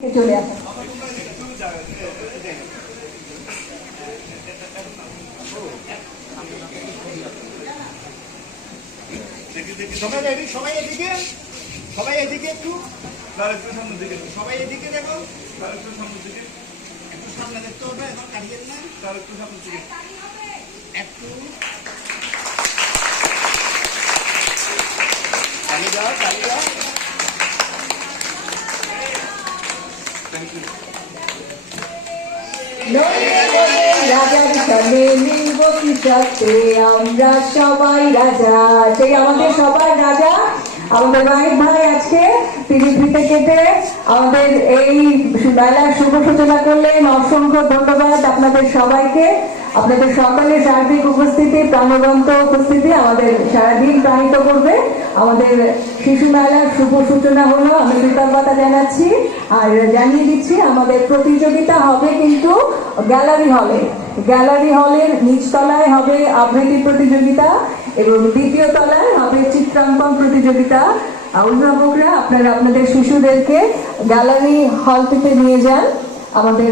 চলে আসেন। সবাই এদিকে একটু সামনের দিকে, সবাই এদিকে দেখো, একটু সামনের দিকে, একটু সামনে দেখতে হবে, এখন কাটিয়ে না, একটু সামনের দিকে, একটু চালিয়ে যাও, চালিয়ে যাও। Thank you. রাজার সামনে নিব কি সত্যি আমরা সবাই রাজা, সেই আমাদের সবার রাজা আমাদের ওয়াহিদ ভাই আজকে তিনি ফিতে কেটে আমাদের এই মেলার শুভ সূচনা করলেন। অসংখ্য ধন্যবাদ আপনাদের সবাইকে, আপনাদের সকলের সার্বিক উপস্থিতি, প্রাণবন্ত উপস্থিতি আমাদের সারাদিন প্রাণিত করবে। আমাদের শিশু মেলার শুভ সূচনা হলো, আমি কৃতজ্ঞতা জানাচ্ছি আর জানিয়ে দিচ্ছি আমাদের প্রতিযোগিতা হবে কিন্তু গ্যালারি হলের নিচতলায় হবে আবৃত্তি প্রতিযোগিতা এবং দ্বিতীয় তলায় হবে চিত্রাঙ্কন প্রতিযোগিতা। অভিভাবকরা আপনারা আপনাদের শিশুদেরকে গ্যালারি হল থেকে নিয়ে যান। আমাদের